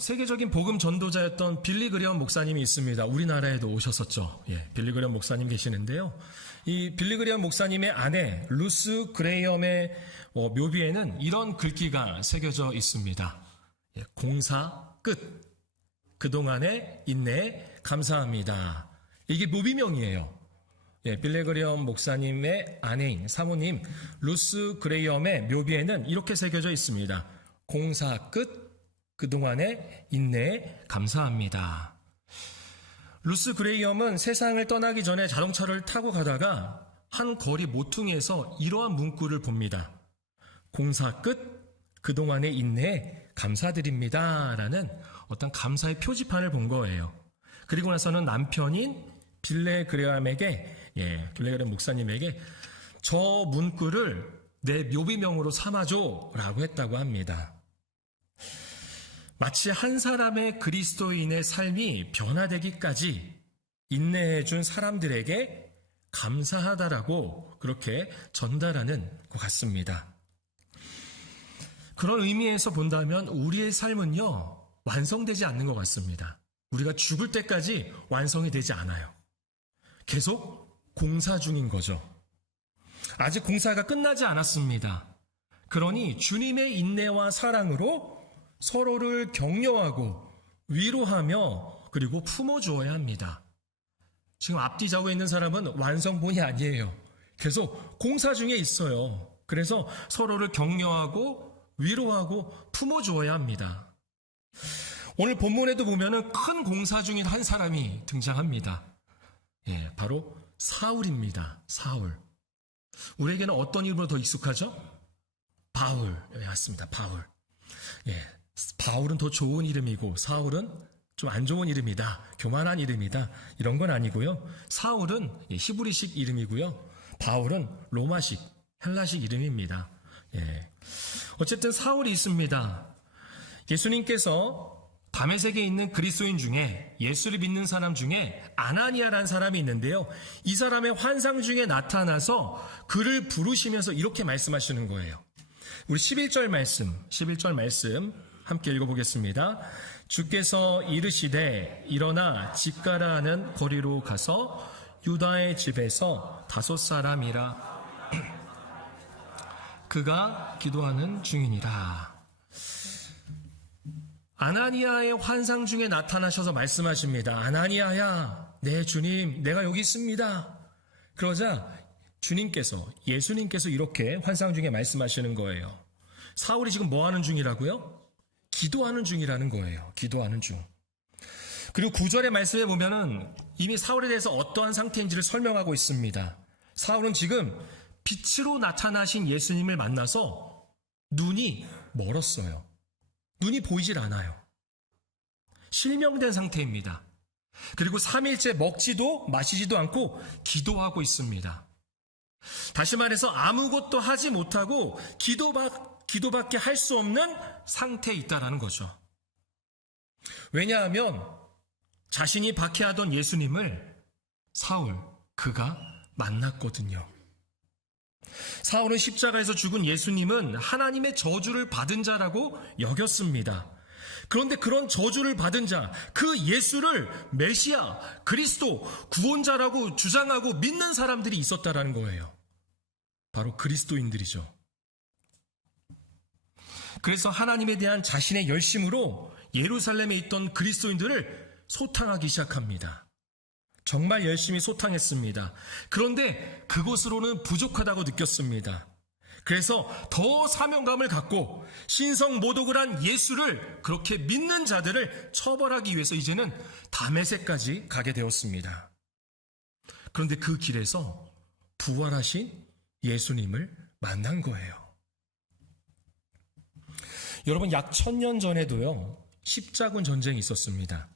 세계적인 복음 전도자였던 빌리 그레엄 목사님이 있습니다. 우리나라에도 오셨었죠. 빌리 그레엄 목사님 계시는데요. 이 빌리 그레엄 목사님의 아내 루스 그레엄의 묘비에는 이런 글귀가 새겨져 있습니다. 공사 끝. 그동안의 인내 감사합니다. 이게 묘비명이에요. 빌리 그레엄 목사님의 아내인 사모님 루스 그레엄의 묘비에는 이렇게 새겨져 있습니다. 공사 끝. 그동안의 인내에 감사합니다. 루스 그레이엄은 세상을 떠나기 전에 자동차를 타고 가다가 한 거리 모퉁이에서 이러한 문구를 봅니다. 공사 끝, 그동안의 인내에 감사드립니다. 라는 어떤 감사의 표지판을 본 거예요. 그리고 나서는 남편인 빌리 그레이엄에게, 빌리 그레이엄 목사님에게 저 문구를 내 묘비명으로 삼아줘 라고 했다고 합니다. 마치 한 사람의 그리스도인의 삶이 변화되기까지 인내해준 사람들에게 감사하다라고 그렇게 전달하는 것 같습니다. 그런 의미에서 본다면 우리의 삶은요, 완성되지 않는 것 같습니다. 우리가 죽을 때까지 완성이 되지 않아요. 계속 공사 중인 거죠. 아직 공사가 끝나지 않았습니다. 그러니 주님의 인내와 사랑으로 서로를 격려하고 위로하며 그리고 품어주어야 합니다. 지금 앞뒤 좌우에 있는 사람은 완성본이 아니에요. 계속 공사 중에 있어요. 그래서 서로를 격려하고 위로하고 품어주어야 합니다. 오늘 본문에도 보면은 큰 공사 중인 한 사람이 등장합니다. 바로 사울입니다. 사울. 우리에게는 어떤 이름으로 더 익숙하죠? 바울. 맞습니다. 바울. 바울은 더 좋은 이름이고 사울은 좀 안 좋은 이름이다. 교만한 이름이다. 이런 건 아니고요. 사울은 히브리식 이름이고요. 바울은 로마식, 헬라식 이름입니다. 어쨌든 사울이 있습니다. 예수님께서 다메섹에 있는 그리스도인 중에 예수를 믿는 사람 중에 아나니아라는 사람이 있는데요. 이 사람의 환상 중에 나타나서 그를 부르시면서 이렇게 말씀하시는 거예요. 우리 11절 말씀 함께 읽어보겠습니다. 주께서 이르시되 일어나 집 가라 하는 거리로 가서 유다의 집에서 5 사람이라 그가 기도하는 중이니라. 아나니아의 환상 중에 나타나셔서 말씀하십니다. 아나니아야, 네 주님, 내가 여기 있습니다. 그러자 예수님께서 이렇게 환상 중에 말씀하시는 거예요. 사울이 지금 뭐 하는 중이라고요? 기도하는 중이라는 거예요. 기도하는 중. 그리고 9절의 말씀에 보면은 이미 사울에 대해서 어떠한 상태인지를 설명하고 있습니다. 사울은 지금 빛으로 나타나신 예수님을 만나서 눈이 멀었어요. 눈이 보이질 않아요. 실명된 상태입니다. 그리고 3일째 먹지도 마시지도 않고 기도하고 있습니다. 다시 말해서 아무것도 하지 못하고 기도밖에 할 수 없는 상태에 있다라는 거죠. 왜냐하면 자신이 박해하던 예수님을 그가 만났거든요. 사울은 십자가에서 죽은 예수님은 하나님의 저주를 받은 자라고 여겼습니다. 그런데 그런 저주를 받은 자, 그 예수를 메시아, 그리스도, 구원자라고 주장하고 믿는 사람들이 있었다라는 거예요. 바로 그리스도인들이죠. 그래서 하나님에 대한 자신의 열심으로 예루살렘에 있던 그리스도인들을 소탕하기 시작합니다. 정말 열심히 소탕했습니다. 그런데 그것으로는 부족하다고 느꼈습니다. 그래서 더 사명감을 갖고 신성 모독을 한 예수를 그렇게 믿는 자들을 처벌하기 위해서 이제는 다메섹까지 가게 되었습니다. 그런데 그 길에서 부활하신 예수님을 만난 거예요. 여러분, 약 1000년 전에도요, 십자군 전쟁이 있었습니다.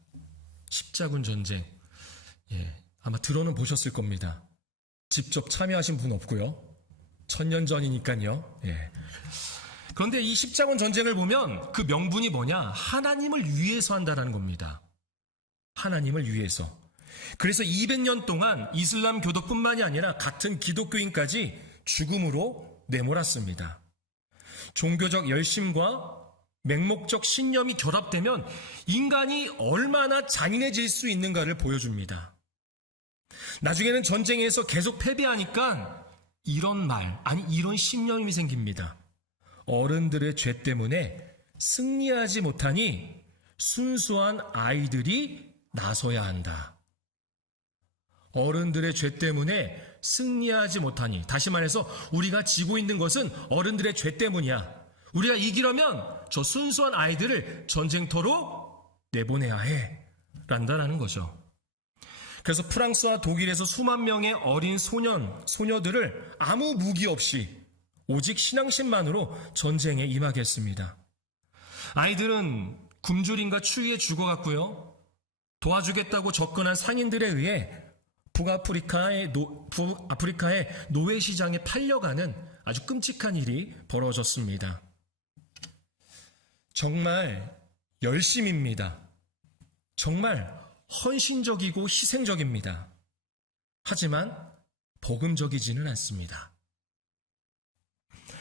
십자군 전쟁. 아마 들어는 보셨을 겁니다. 직접 참여하신 분 없고요. 1000년 전이니까요. 그런데 이 십자군 전쟁을 보면 그 명분이 뭐냐? 하나님을 위해서 한다라는 겁니다. 하나님을 위해서. 그래서 200년 동안 이슬람 교도뿐만이 아니라 같은 기독교인까지 죽음으로 내몰았습니다. 종교적 열심과 맹목적 신념이 결합되면 인간이 얼마나 잔인해질 수 있는가를 보여줍니다. 나중에는 전쟁에서 계속 패배하니까 이런 이런 신념이 생깁니다. 어른들의 죄 때문에 승리하지 못하니 순수한 아이들이 나서야 한다. 어른들의 죄 때문에 승리하지 못하니, 다시 말해서 우리가 지고 있는 것은 어른들의 죄 때문이야. 우리가 이기려면 저 순수한 아이들을 전쟁터로 내보내야 해 란다라는 거죠. 그래서 프랑스와 독일에서 수만 명의 어린 소녀들을 아무 무기 없이 오직 신앙심만으로 전쟁에 임하게 했습니다. 아이들은 굶주림과 추위에 죽어갔고요. 도와주겠다고 접근한 상인들에 의해 북아프리카의 노예시장에 팔려가는 아주 끔찍한 일이 벌어졌습니다. 정말 열심입니다. 정말 헌신적이고 희생적입니다. 하지만 복음적이지는 않습니다.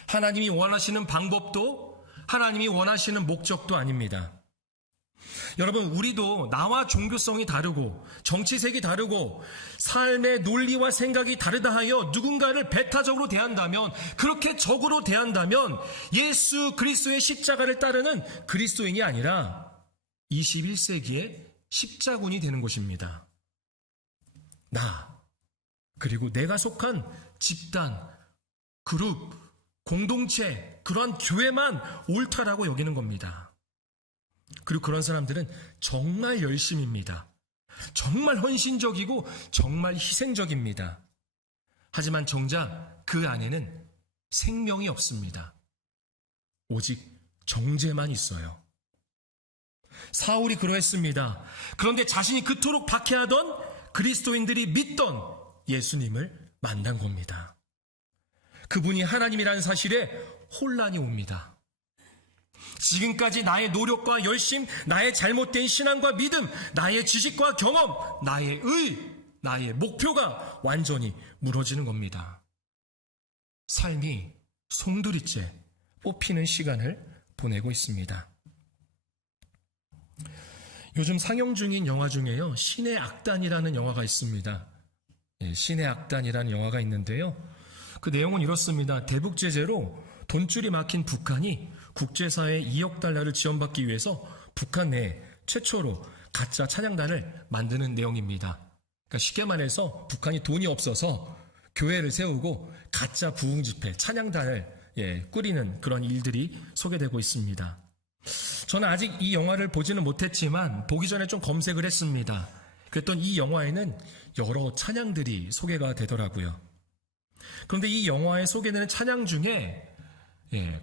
하나님이 원하시는 방법도 하나님이 원하시는 목적도 아닙니다. 여러분, 우리도 나와 종교성이 다르고 정치색이 다르고 삶의 논리와 생각이 다르다 하여 누군가를 배타적으로 대한다면, 그렇게 적으로 대한다면 예수 그리스도의 십자가를 따르는 그리스도인이 아니라 21세기의 십자군이 되는 것입니다. 그리고 내가 속한 집단, 그룹, 공동체, 그러한 교회만 옳다라고 여기는 겁니다. 그리고 그런 사람들은 정말 열심입니다. 정말 헌신적이고 정말 희생적입니다. 하지만 정작 그 안에는 생명이 없습니다. 오직 정죄만 있어요. 사울이 그러했습니다. 그런데 자신이 그토록 박해하던 그리스도인들이 믿던 예수님을 만난 겁니다. 그분이 하나님이라는 사실에 혼란이 옵니다. 지금까지 나의 노력과 열심, 나의 잘못된 신앙과 믿음, 나의 지식과 경험, 나의 나의 목표가 완전히 무너지는 겁니다. 삶이 송두리째 뽑히는 시간을 보내고 있습니다. 요즘 상영 중인 영화 중에요, 신의 악단이라는 영화가 있습니다. 신의 악단이라는 영화가 있는데요, 그 내용은 이렇습니다. 대북 제재로 돈줄이 막힌 북한이 국제사회에 2억 달러를 지원받기 위해서 북한 내에 최초로 가짜 찬양단을 만드는 내용입니다. 그러니까 쉽게 말해서 북한이 돈이 없어서 교회를 세우고 가짜 부흥 집회, 찬양단을 꾸리는 그런 일들이 소개되고 있습니다. 저는 아직 이 영화를 보지는 못했지만 보기 전에 좀 검색을 했습니다. 그랬더니 이 영화에는 여러 찬양들이 소개가 되더라고요. 그런데 이 영화에 소개되는 찬양 중에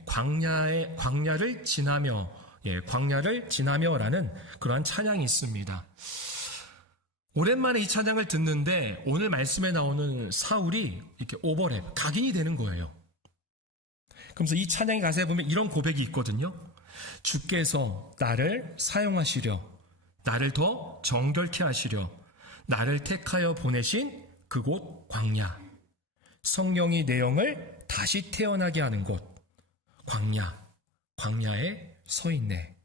광야를 지나며라는 그러한 찬양이 있습니다. 오랜만에 이 찬양을 듣는데 오늘 말씀에 나오는 사울이 이렇게 오버랩, 각인이 되는 거예요. 그러면서 이 찬양의 가사에 보면 이런 고백이 있거든요. 주께서 나를 사용하시려, 나를 더 정결케 하시려, 나를 택하여 보내신 그곳 광야, 성령이 내 영을 다시 태어나게 하는 곳, 광야에 서 있네.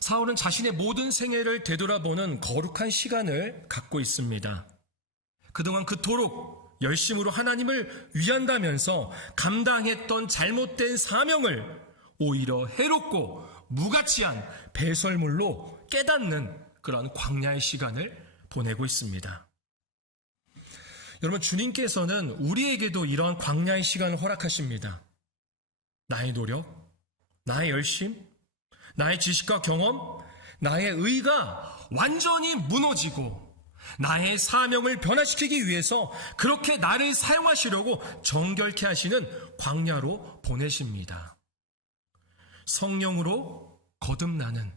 사울은 자신의 모든 생애를 되돌아보는 거룩한 시간을 갖고 있습니다. 그동안 그토록 열심으로 하나님을 위한다면서 감당했던 잘못된 사명을 오히려 해롭고 무가치한 배설물로 깨닫는 그런 광야의 시간을 보내고 있습니다. 여러분, 주님께서는 우리에게도 이러한 광야의 시간을 허락하십니다. 나의 노력, 나의 열심, 나의 지식과 경험, 나의 의가 완전히 무너지고 나의 사명을 변화시키기 위해서 그렇게 나를 사용하시려고 정결케 하시는 광야로 보내십니다. 성령으로 거듭나는,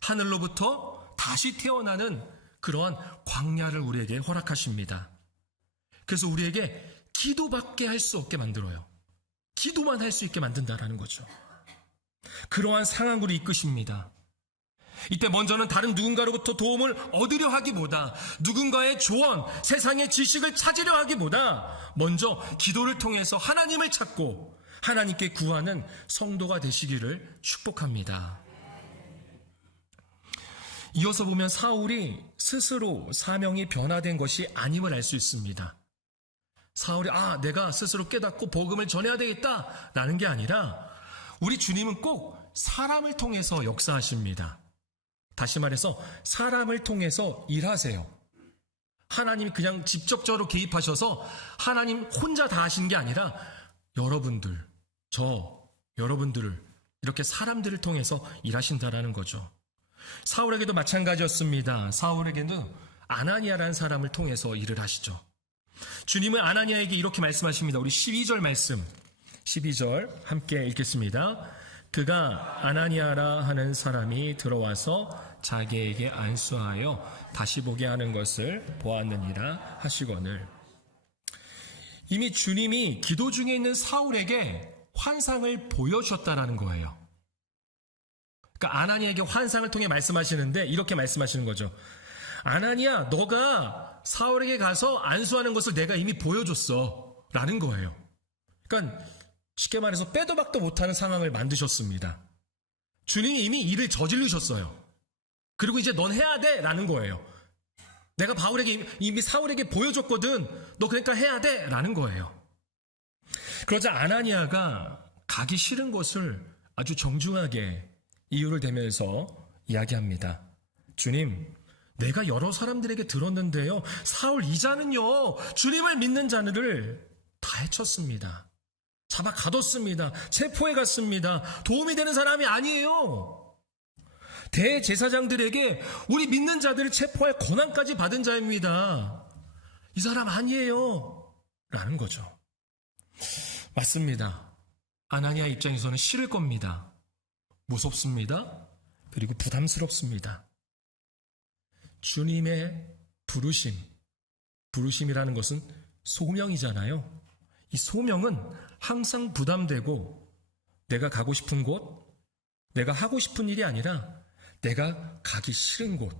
하늘로부터 다시 태어나는 그러한 광야를 우리에게 허락하십니다. 그래서 우리에게 기도밖에 할 수 없게 만들어요. 기도만 할 수 있게 만든다라는 거죠. 그러한 상황으로 이끄십니다. 이때 먼저는 다른 누군가로부터 도움을 얻으려 하기보다, 누군가의 조언, 세상의 지식을 찾으려 하기보다 먼저 기도를 통해서 하나님을 찾고 하나님께 구하는 성도가 되시기를 축복합니다. 이어서 보면 사울이 스스로 사명이 변화된 것이 아님을 알 수 있습니다. 사울이 내가 스스로 깨닫고 복음을 전해야 되겠다라는 게 아니라 우리 주님은 꼭 사람을 통해서 역사하십니다. 다시 말해서 사람을 통해서 일하세요. 하나님이 그냥 직접적으로 개입하셔서 하나님 혼자 다 하신 게 아니라 여러분들을 이렇게 사람들을 통해서 일하신다라는 거죠. 사울에게도 마찬가지였습니다. 사울에게도 아나니아라는 사람을 통해서 일을 하시죠. 주님은 아나니아에게 이렇게 말씀하십니다. 우리 12절 말씀, 12절 함께 읽겠습니다. 그가 아나니아라 하는 사람이 들어와서 자기에게 안수하여 다시 보게 하는 것을 보았느니라 하시거늘. 이미 주님이 기도 중에 있는 사울에게 환상을 보여주셨다라는 거예요. 그러니까 아나니아에게 환상을 통해 말씀하시는데 이렇게 말씀하시는 거죠. 아나니아, 너가 사울에게 가서 안수하는 것을 내가 이미 보여줬어 라는 거예요. 그러니까 쉽게 말해서 빼도 박도 못하는 상황을 만드셨습니다. 주님이 이미 일을 저지르셨어요. 그리고 이제 넌 해야 돼 라는 거예요. 내가 이미 사울에게 보여줬거든. 너 그러니까 해야 돼 라는 거예요. 그러자 아나니아가 가기 싫은 것을 아주 정중하게 이유를 대면서 이야기합니다. 주님, 내가 여러 사람들에게 들었는데요. 사울 이자는요, 주님을 믿는 자들을 다 해쳤습니다. 잡아 가뒀습니다. 체포해 갔습니다. 도움이 되는 사람이 아니에요. 대제사장들에게 우리 믿는 자들을 체포할 권한까지 받은 자입니다. 이 사람 아니에요. 라는 거죠. 맞습니다. 아나니아 입장에서는 싫을 겁니다. 무섭습니다. 그리고 부담스럽습니다. 주님의 부르심이라는 것은 소명이잖아요. 이 소명은 항상 부담되고 내가 가고 싶은 곳, 내가 하고 싶은 일이 아니라 내가 가기 싫은 곳,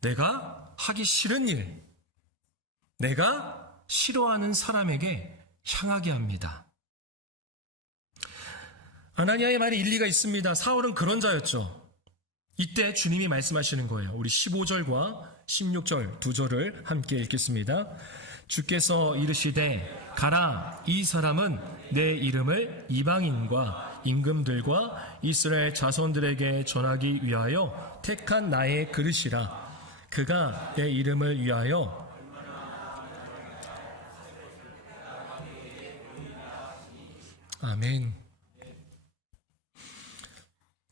내가 하기 싫은 일, 내가 싫어하는 사람에게 향하게 합니다. 아나니아의 말이 일리가 있습니다. 사울은 그런 자였죠. 이때 주님이 말씀하시는 거예요. 우리 15절과 16절 두 절을 함께 읽겠습니다. 주께서 이르시되 가라, 이 사람은 내 이름을 이방인과 임금들과 이스라엘 자손들에게 전하기 위하여 택한 나의 그릇이라. 그가 내 이름을 위하여 아멘.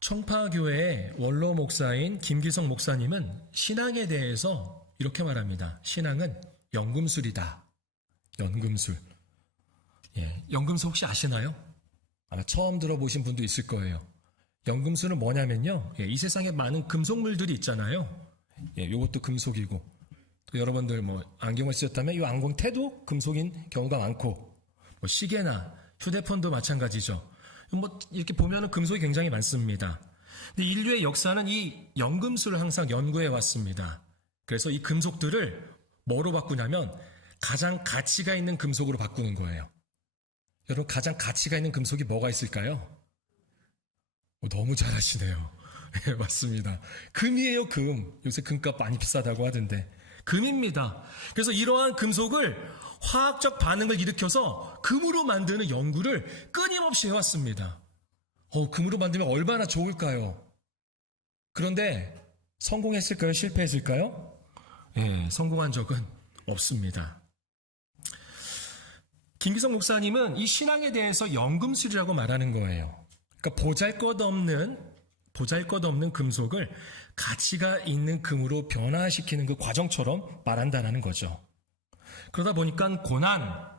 청파교회의 원로 목사인 김기성 목사님은 신앙에 대해서 이렇게 말합니다. 신앙은 연금술이다. 연금술. 연금술 혹시 아시나요? 아마 처음 들어보신 분도 있을 거예요. 연금술은 뭐냐면요. 이 세상에 많은 금속물들이 있잖아요. 요것도 금속이고, 또 여러분들 안경을 쓰셨다면 이 안경테도 금속인 경우가 많고, 시계나 휴대폰도 마찬가지죠. 이렇게 보면은 금속이 굉장히 많습니다. 근데 인류의 역사는 이 연금술을 항상 연구해 왔습니다. 그래서 이 금속들을 뭐로 바꾸냐면 가장 가치가 있는 금속으로 바꾸는 거예요. 여러분, 가장 가치가 있는 금속이 뭐가 있을까요? 너무 잘하시네요. 맞습니다. 금이에요, 금. 요새 금값 많이 비싸다고 하던데. 금입니다. 그래서 이러한 금속을 화학적 반응을 일으켜서 금으로 만드는 연구를 끊임없이 해왔습니다. 금으로 만들면 얼마나 좋을까요? 그런데 성공했을까요? 실패했을까요? 성공한 적은 없습니다. 김기성 목사님은 이 신앙에 대해서 연금술이라고 말하는 거예요. 그러니까 보잘것없는 금속을 가치가 있는 금으로 변화시키는 그 과정처럼 말한다는 거죠. 그러다 보니까 고난,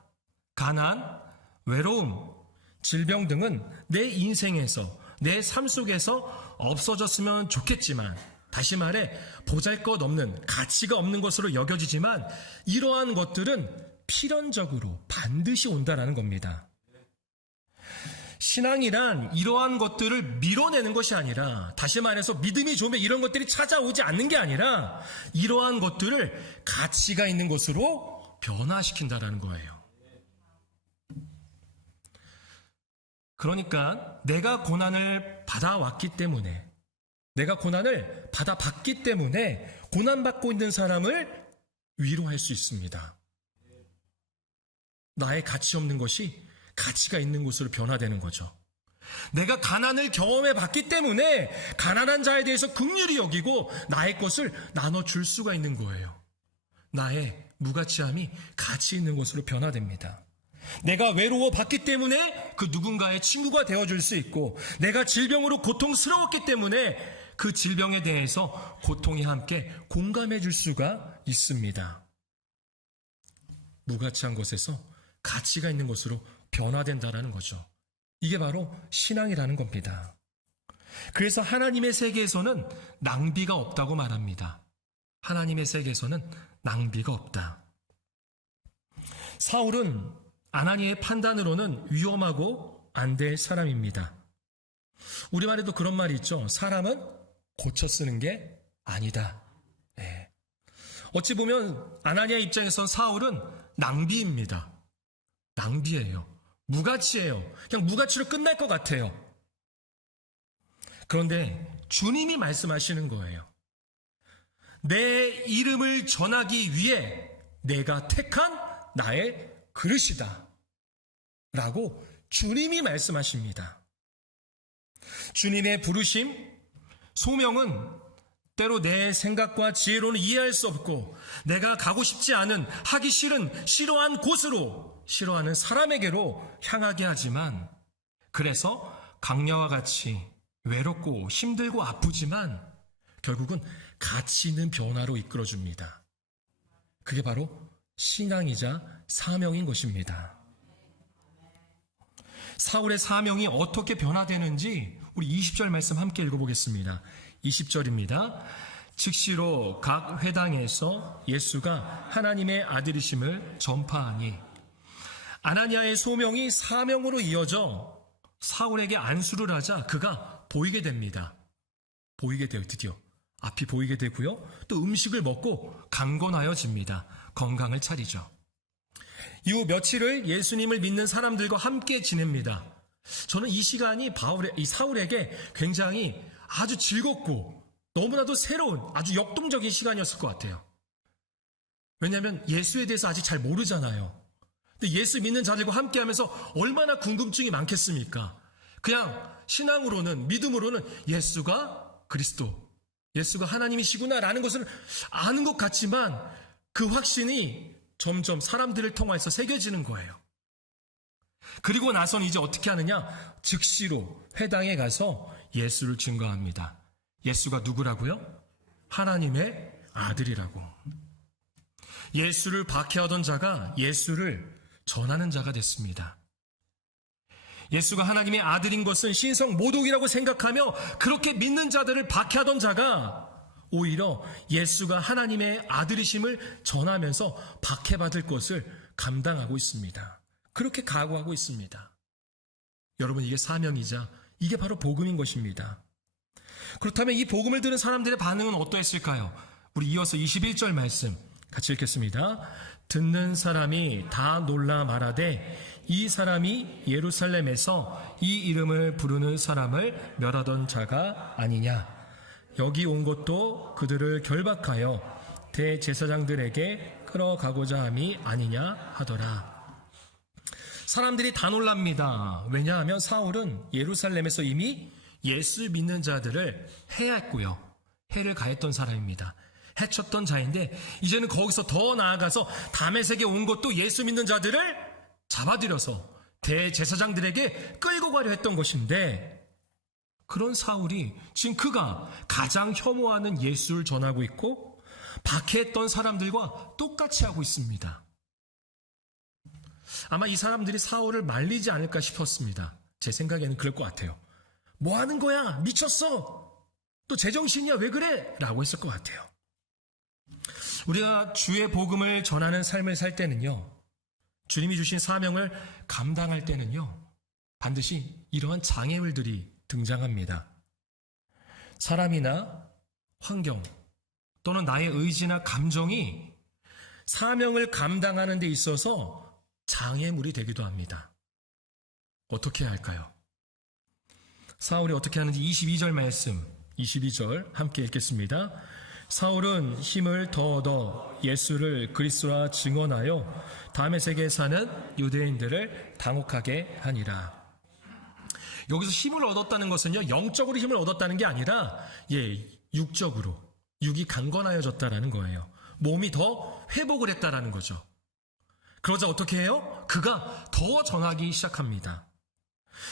가난, 외로움, 질병 등은 내 인생에서, 내 삶 속에서 없어졌으면 좋겠지만, 다시 말해 보잘것없는, 가치가 없는 것으로 여겨지지만 이러한 것들은 필연적으로 반드시 온다라는 겁니다. 신앙이란 이러한 것들을 밀어내는 것이 아니라, 다시 말해서 믿음이 좋으면 이런 것들이 찾아오지 않는 게 아니라 이러한 것들을 가치가 있는 것으로 변화시킨다라는 거예요. 그러니까 내가 고난을 받아왔기 때문에, 내가 고난을 받아봤기 때문에 고난받고 있는 사람을 위로할 수 있습니다. 나의 가치 없는 것이 가치가 있는 곳으로 변화되는 거죠. 내가 가난을 경험해 봤기 때문에 가난한 자에 대해서 긍휼히 여기고 나의 것을 나눠줄 수가 있는 거예요. 나의 무가치함이 가치 있는 것으로 변화됩니다. 내가 외로워 봤기 때문에 그 누군가의 친구가 되어줄 수 있고, 내가 질병으로 고통스러웠기 때문에 그 질병에 대해서 고통이 함께 공감해 줄 수가 있습니다. 무가치한 것에서 가치가 있는 것으로 변화된다라는 거죠. 이게 바로 신앙이라는 겁니다. 그래서 하나님의 세계에서는 낭비가 없다고 말합니다. 하나님의 세계에서는 낭비가 없다. 사울은 아나니의 판단으로는 위험하고 안 될 사람입니다. 우리말에도 그런 말이 있죠. 사람은 고쳐 쓰는 게 아니다. 네. 어찌 보면 아나니아 입장에선 사울은 낭비입니다. 낭비예요. 무가치예요. 그냥 무가치로 끝날 것 같아요. 그런데 주님이 말씀하시는 거예요. 내 이름을 전하기 위해 내가 택한 나의 그릇이다 라고 주님이 말씀하십니다. 주님의 부르심, 소명은 때로 내 생각과 지혜로는 이해할 수 없고, 내가 가고 싶지 않은, 하기 싫은, 싫어한 곳으로, 싫어하는 사람에게로 향하게 하지만, 그래서 강야와 같이 외롭고 힘들고 아프지만 결국은 가치 있는 변화로 이끌어줍니다. 그게 바로 신앙이자 사명인 것입니다. 사울의 사명이 어떻게 변화되는지 우리 20절 말씀 함께 읽어보겠습니다. 20절입니다. 즉시로 각 회당에서 예수가 하나님의 아들이심을 전파하니, 아나니아의 소명이 사명으로 이어져 사울에게 안수를 하자 그가 보이게 됩니다. 보이게 돼요. 드디어 앞이 보이게 되고요. 또 음식을 먹고 강건하여집니다. 건강을 차리죠. 이후 며칠을 예수님을 믿는 사람들과 함께 지냅니다. 저는 이 시간이 이 사울에게 굉장히 아주 즐겁고 너무나도 새로운 아주 역동적인 시간이었을 것 같아요. 왜냐하면 예수에 대해서 아직 잘 모르잖아요. 근데 예수 믿는 자들과 함께 하면서 얼마나 궁금증이 많겠습니까? 그냥 신앙으로는, 믿음으로는 예수가 그리스도, 예수가 하나님이시구나라는 것을 아는 것 같지만 그 확신이 점점 사람들을 통해서 새겨지는 거예요. 그리고 나서는 이제 어떻게 하느냐? 즉시로 회당에 가서 예수를 증거합니다. 예수가 누구라고요? 하나님의 아들이라고. 예수를 박해하던 자가 예수를 전하는 자가 됐습니다. 예수가 하나님의 아들인 것은 신성 모독이라고 생각하며 그렇게 믿는 자들을 박해하던 자가 오히려 예수가 하나님의 아들이심을 전하면서 박해받을 것을 감당하고 있습니다. 그렇게 각오하고 있습니다. 여러분, 이게 사명이자 이게 바로 복음인 것입니다. 그렇다면 이 복음을 들은 사람들의 반응은 어떠했을까요? 우리 이어서 21절 말씀 같이 읽겠습니다. 듣는 사람이 다 놀라 말하되 이 사람이 예루살렘에서 이 이름을 부르는 사람을 멸하던 자가 아니냐. 여기 온 것도 그들을 결박하여 대제사장들에게 끌어가고자 함이 아니냐 하더라. 사람들이 다 놀랍니다. 왜냐하면 사울은 예루살렘에서 이미 예수 믿는 자들을 해했고요. 해를 가했던 사람입니다. 해쳤던 자인데 이제는 거기서 더 나아가서 다메섹에 온 것도 예수 믿는 자들을 잡아들여서 대제사장들에게 끌고 가려 했던 것인데, 그런 사울이 지금 그가 가장 혐오하는 예수를 전하고 있고 박해했던 사람들과 똑같이 하고 있습니다. 아마 이 사람들이 사울을 말리지 않을까 싶었습니다. 제 생각에는 그럴 것 같아요. 뭐 하는 거야? 미쳤어? 또 제정신이야? 왜 그래? 라고 했을 것 같아요. 우리가 주의 복음을 전하는 삶을 살 때는요, 주님이 주신 사명을 감당할 때는요, 반드시 이러한 장애물들이 등장합니다. 사람이나 환경 또는 나의 의지나 감정이 사명을 감당하는 데 있어서 장애물이 되기도 합니다. 어떻게 해야 할까요? 사울이 어떻게 하는지 22절 말씀, 22절 함께 읽겠습니다. 사울은 힘을 더 얻어 예수를 그리스도라 증언하여 다메섹에 사는 유대인들을 당혹하게 하니라. 여기서 힘을 얻었다는 것은요, 영적으로 힘을 얻었다는 게 아니라 육적으로, 육이 강건하여졌다라는 거예요. 몸이 더 회복을 했다라는 거죠. 그러자 어떻게 해요? 그가 더 전하기 시작합니다.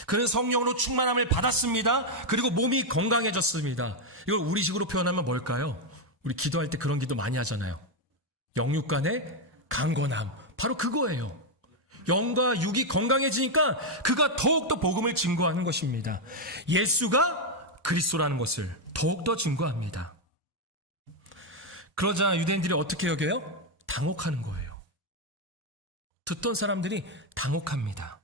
그는 성령으로 충만함을 받았습니다. 그리고 몸이 건강해졌습니다. 이걸 우리식으로 표현하면 뭘까요? 우리 기도할 때 그런 기도 많이 하잖아요. 영육 간의 강건함. 바로 그거예요. 영과 육이 건강해지니까 그가 더욱더 복음을 증거하는 것입니다. 예수가 그리스도라는 것을 더욱더 증거합니다. 그러자 유대인들이 어떻게 여겨요? 당혹하는 거예요. 듣던 사람들이 당혹합니다.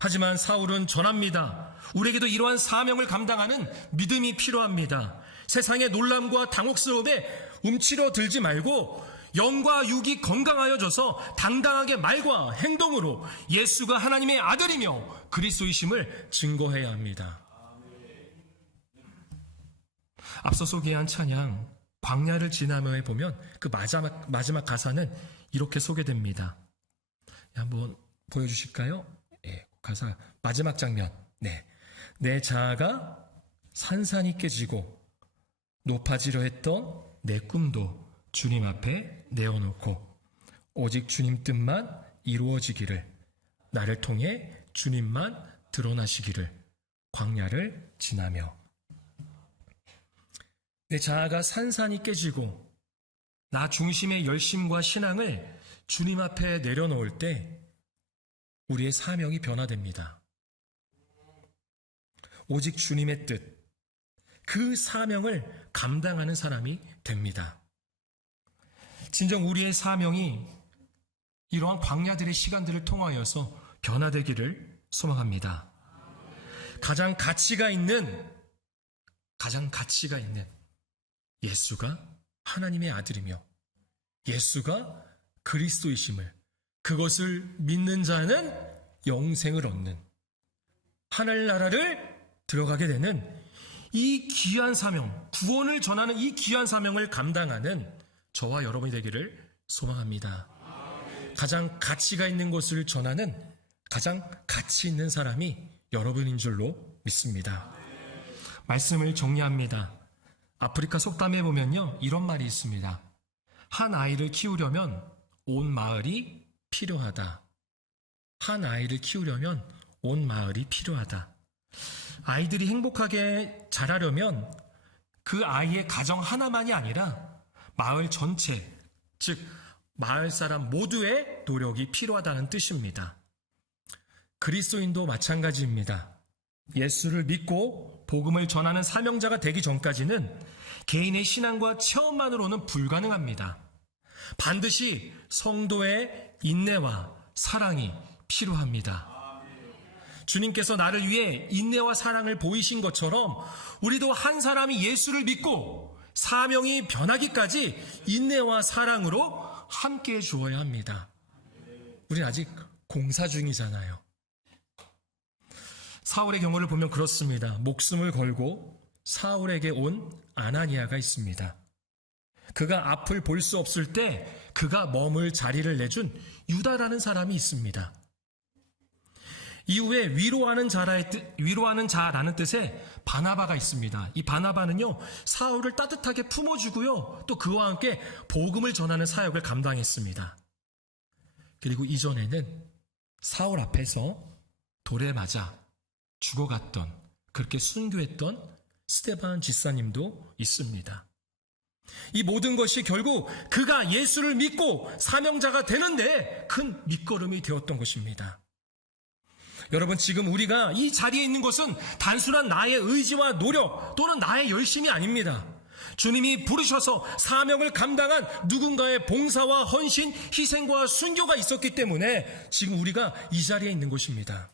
하지만 사울은 전합니다. 우리에게도 이러한 사명을 감당하는 믿음이 필요합니다. 세상의 놀람과 당혹스러움에 움츠러들지 말고 영과 육이 건강하여져서 당당하게 말과 행동으로 예수가 하나님의 아들이며 그리스도이심을 증거해야 합니다. 앞서 소개한 찬양 광야를 지나며에 보면 그 마지막 가사는 이렇게 소개됩니다. 한번 보여주실까요? 가사 마지막 장면. 내 자아가 산산이 깨지고 높아지려 했던 내 꿈도 주님 앞에 내어놓고 오직 주님 뜻만 이루어지기를, 나를 통해 주님만 드러나시기를 광야를 지나며. 내 자아가 산산이 깨지고 나 중심의 열심과 신앙을 주님 앞에 내려놓을 때 우리의 사명이 변화됩니다. 오직 주님의 뜻, 그 사명을 감당하는 사람이 됩니다. 진정 우리의 사명이 이러한 광야들의 시간들을 통하여서 변화되기를 소망합니다. 가장 가치가 있는 예수가 하나님의 아들이며 예수가 그리스도이심을, 그것을 믿는 자는 영생을 얻는, 하늘나라를 들어가게 되는 이 귀한 사명, 구원을 전하는 이 귀한 사명을 감당하는 저와 여러분이 되기를 소망합니다. 가장 가치가 있는 것을 전하는 가장 가치 있는 사람이 여러분인 줄로 믿습니다. 말씀을 정리합니다. 아프리카 속담에 보면요, 이런 말이 있습니다. 한 아이를 키우려면 온 마을이 필요하다. 한 아이를 키우려면 온 마을이 필요하다. 아이들이 행복하게 자라려면 그 아이의 가정 하나만이 아니라 마을 전체, 즉 마을 사람 모두의 노력이 필요하다는 뜻입니다. 그리스도인도 마찬가지입니다. 예수를 믿고 복음을 전하는 사명자가 되기 전까지는 개인의 신앙과 체험만으로는 불가능합니다. 반드시 성도의 인내와 사랑이 필요합니다. 주님께서 나를 위해 인내와 사랑을 보이신 것처럼 우리도 한 사람이 예수를 믿고 사명이 변하기까지 인내와 사랑으로 함께해 주어야 합니다. 우리 아직 공사 중이잖아요. 사울의 경우를 보면 그렇습니다. 목숨을 걸고 사울에게 온 아나니아가 있습니다. 그가 앞을 볼 수 없을 때 그가 머물 자리를 내준 유다라는 사람이 있습니다. 이후에 위로하는 자라는 뜻의 바나바가 있습니다. 이 바나바는요, 사울을 따뜻하게 품어주고요, 또 그와 함께 복음을 전하는 사역을 감당했습니다. 그리고 이전에는 사울 앞에서 돌에 맞아 죽어갔던, 그렇게 순교했던 스데반 집사님도 있습니다. 이 모든 것이 결국 그가 예수를 믿고 사명자가 되는데 큰 밑거름이 되었던 것입니다. 여러분, 지금 우리가 이 자리에 있는 것은 단순한 나의 의지와 노력 또는 나의 열심이 아닙니다. 주님이 부르셔서 사명을 감당한 누군가의 봉사와 헌신, 희생과 순교가 있었기 때문에 지금 우리가 이 자리에 있는 것입니다.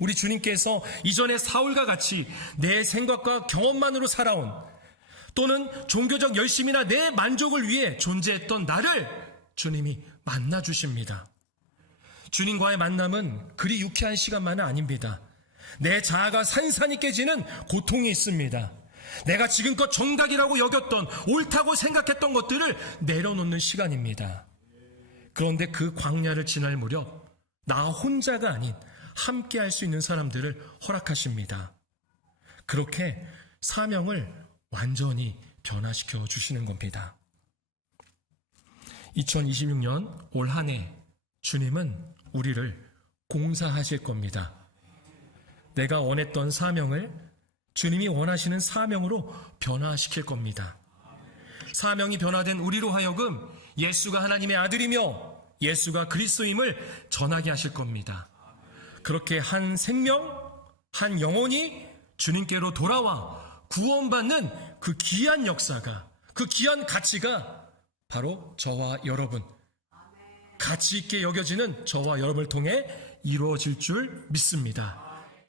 우리 주님께서 이전에 사울과 같이 내 생각과 경험만으로 살아온, 또는 종교적 열심이나 내 만족을 위해 존재했던 나를 주님이 만나주십니다. 주님과의 만남은 그리 유쾌한 시간만은 아닙니다. 내 자아가 산산이 깨지는 고통이 있습니다. 내가 지금껏 정답이라고 여겼던, 옳다고 생각했던 것들을 내려놓는 시간입니다. 그런데 그 광야를 지날 무렵 나 혼자가 아닌 함께 할 수 있는 사람들을 허락하십니다. 그렇게 사명을 완전히 변화시켜 주시는 겁니다. 2026년 올 한 해 주님은 우리를 공사하실 겁니다. 내가 원했던 사명을 주님이 원하시는 사명으로 변화시킬 겁니다. 사명이 변화된 우리로 하여금 예수가 하나님의 아들이며 예수가 그리스도임을 전하게 하실 겁니다. 그렇게 한 생명, 한 영혼이 주님께로 돌아와 구원받는 그 귀한 역사가, 그 귀한 가치가 바로 저와 여러분, 가치 있게 여겨지는 저와 여러분을 통해 이루어질 줄 믿습니다.